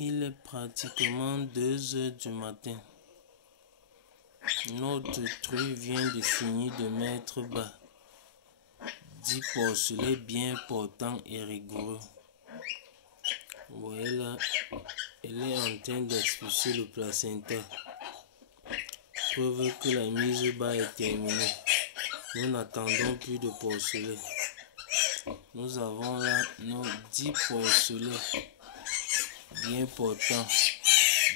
Il est pratiquement 2 heures du matin. Notre truie vient de finir de mettre bas 10 porcelets bien portants et rigoureux. Vous voyez là, elle est en train d'expulser le placenta. Preuve que la mise bas est terminée. Nous n'attendons plus de porcelets. Nous avons là nos 10 porcelets bien portants,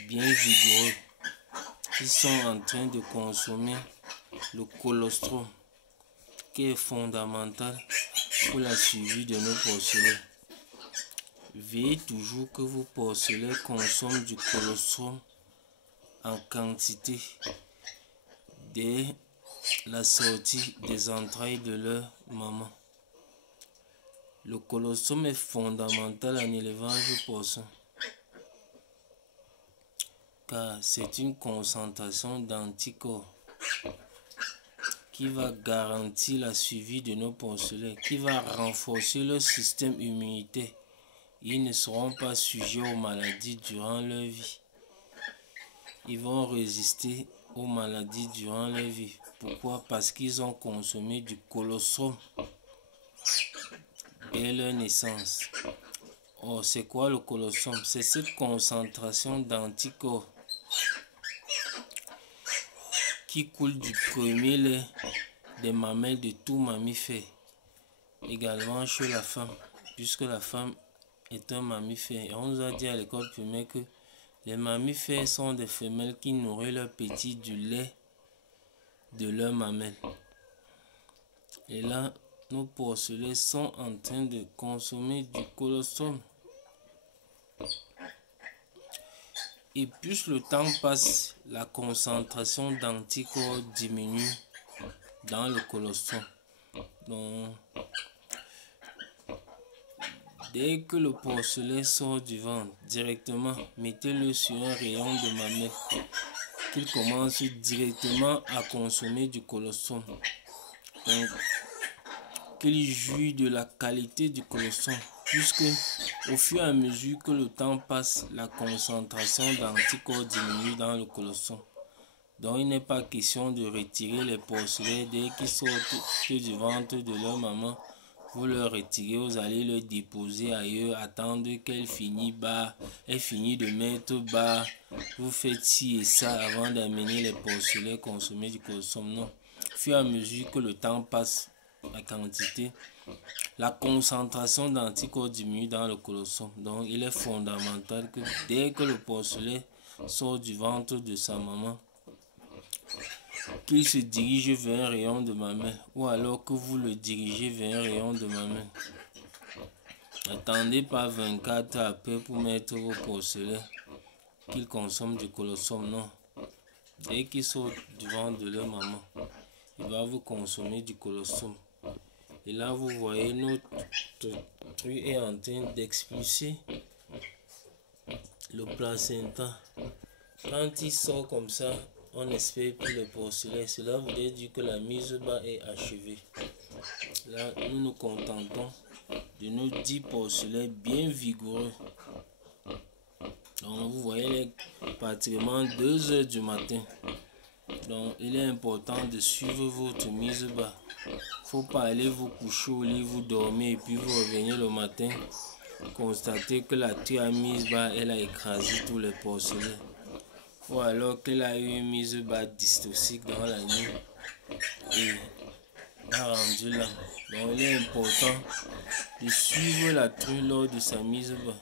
bien vigoureux, qui sont en train de consommer le colostrum, qui est fondamental pour la survie de nos porcelets. Veillez toujours que vos porcelets consomment du colostrum en quantité dès la sortie des entrailles de leur maman. Le colostrum est fondamental en élevage porcin, car c'est une concentration d'anticorps qui va garantir la survie de nos porcelets, qui va renforcer leur système immunitaire. Ils ne seront pas sujets aux maladies durant leur vie. Ils vont résister aux maladies durant leur vie. Pourquoi? Parce qu'ils ont consommé du colostrum dès leur naissance. Or, c'est quoi le colostrum? C'est cette concentration d'anticorps qui coule du premier lait des mamelles de tout mammifère, également chez la femme, puisque la femme est un mammifère. Et on nous a dit à l'école primaire que les mammifères sont des femelles qui nourrissent leurs petits du lait de leurs mamelles. Et là, nos porcelets sont en train de consommer du colostrum. Et plus le temps passe, la concentration d'anticorps diminue dans le colostrum. Donc, dès que le porcelet sort du ventre, directement, mettez-le sur un rayon de mamelle, qu'il commence directement à consommer du colostrum. Donc, qu'il jouit de la qualité du colostrum, puisque au fur et à mesure que le temps passe, la concentration d'anticorps diminue dans le colostrum. Donc il n'est pas question de retirer les porcelets dès qu'ils sortent du ventre de leur maman. Vous le retirez, vous allez le déposer ailleurs, attendre qu'elle finisse bas, elle finit de mettre bas. Vous faites ci et ça avant d'amener les porcelets consommer du colostrum. Non, au fur et à mesure que le temps passe, la quantité, la concentration d'anticorps diminue dans le colostrum. Donc il est fondamental que dès que le porcelet sort du ventre de sa maman, qu'il se dirige vers un rayon de mamelle, ou alors que vous le dirigez vers un rayon de mamelle. N'attendez pas 24 heures après pour mettre vos porcelets qu'ils consomment du colostrum. Non, dès qu'ils sortent du ventre de leur maman, il va vous consommer du colostrum. Et là, vous voyez, notre truc est en train d'expulser le placenta. Quand il sort comme ça, on espère plus le porcelet. Cela voudrait dire que la mise bas est achevée. Là, nous nous contentons de nos 10 porcelets bien vigoureux. Donc, vous voyez, il est pratiquement 2 heures du matin. Donc, il est important de suivre votre mise bas. Faut pas aller vous coucher au lit, vous dormir et puis vous revenir le matin, constater que la truie a mise bas, elle a écrasé tous les porcelets. Ou alors qu'elle a eu une mise bas dystoxique dans la nuit et a rendu là. Donc il est important de suivre la truie lors de sa mise bas.